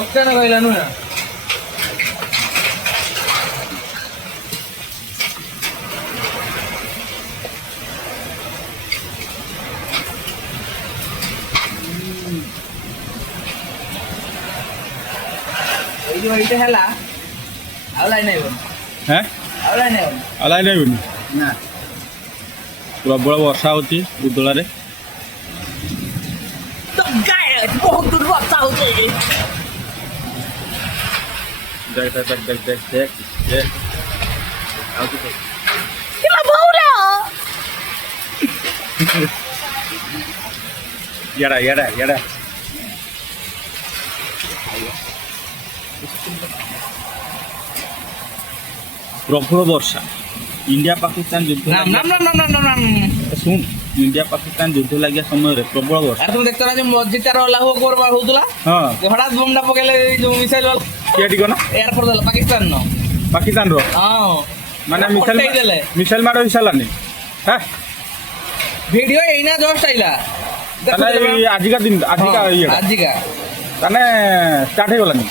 ଅଚାନକ କହିଲା ନୁହେଁ ଏଇ ଯୋଉ ଏଇଟା ହେଲା ଆଉ ଲାଇନ୍ ଆଇବନି ଆଉ ଲାଇନ୍ ଆଇବନି ଆଉ ଲାଇନ୍ ଆଇବନି ନା ପ୍ରବଳ ବର୍ଷା ହଉଛି ଉଦଳାରେ। ବହୁତ ଦୂର ବର୍ଷା ହଉଛି ଇଆଡା ପ୍ରବଳ ବର୍ଷା। इंडिया पाकिस्तान युद्ध नाम नाम नाम नाम नाम नाम सुन इंडिया पाकिस्तान युद्ध लगे समय प्रबल वर्षा। अरे तुम देखते ना जो मस्जिद तार अल्लाह अकबर होतला हां हठात बमडा पकेले जो मिसाइल वाला केटी कोना एयरफोर्स वाला पाकिस्तान रो हां माने मिसाइल मिसाइल मारो हिसालानी हां वीडियो एइना जस्ट आइला तने आज का दिन आज का तने स्टार्ट हो गलानी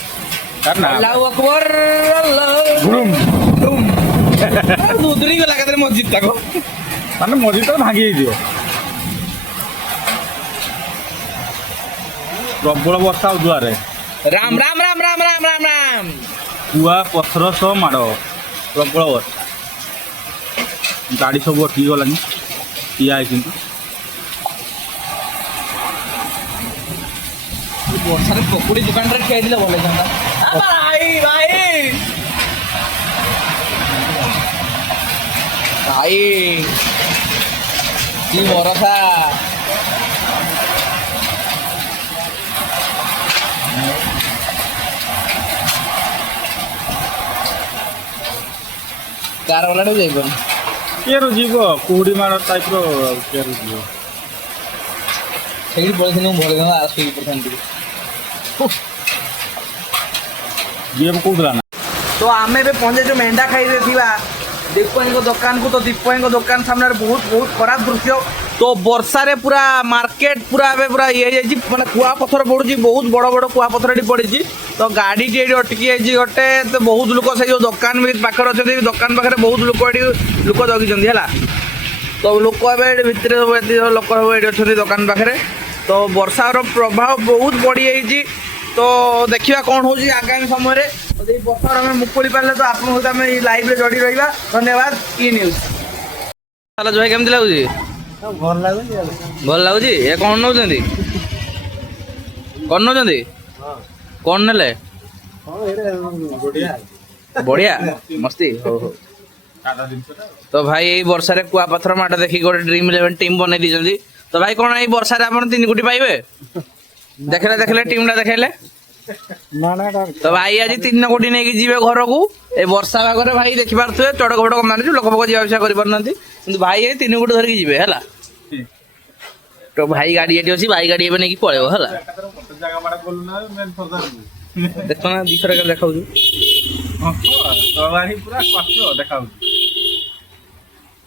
तार ना अल्लाह अकबर अल्लाह घुम दूसरी को लगा मस्जिद तक माने मस्जिद तक भांगी दियो प्रबल वर्षा उदुआरे राम राम राम राम राम राम राम कुआ पथर सह माड़ प्रबल वर्षा गाड़ी सब अटकी गलानी ठिया है वर्षा पकुड़ी दुकान रे ठिया दिले भले था भाई भाई भाई की भरोसा कार वाला जाइबन के जीव कुहुड़ी मार टाइप रो के जीव सेही बोलथिन भले था आसि परसेंट जीव कोदला ना तो आमे बे पहुंचे जो मेंढा खाई रे थिबा दीपक दुकान को तो दीपक दुकान सामने बहुत बहुत खराब दृश्य तो वर्षा रे पूरा मार्केट पूरा पूरा ये जाइए माने कुआ पत्थर पड़ुची बहुत बड़ बड़ कुआ पत्थर पड़ी तो गाड़ी टी अटकी गोटे तो बहुत लोक से जो दुकान भी पाखे अच्छे दुकान पाखे बहुत लोक लोक जगी है तो लोक भितर लोक सब ये अच्छा दुकान पाखे तो वर्षार प्रभाव बहुत बढ़ी जाइए तो देखिए कौन हो आगामी समय वर्षा आम मुकुली पारे तो आप लाइव रे जोड़ी रहा धन्यवाद ई न्यूज भाई केमती लगुच भल लगुच ये कौन नौ कौन नौ कौन ने बढ़िया मस्ती हो तो भाई यही वर्षा कुआ पथर माट देखिए गोटे ड्रीम 11 टीम बनई दी तो भाई कौन ये वर्षा आप 3 कोटी पाइबे देखले देखले टीम टा देखले तो भाई आज 3 कोटी नहीं जीवे घर को ए वर्षा भाग भाई देखी पारे चड़क फड़क मारे लोक फोक जावा कर भाई ये 3 कोटी धरिकी जीवे है तो भाई गाड़ी ये अच्छी भाई गाड़ी नहीं पड़ेगा है देखो ना दिखर देखा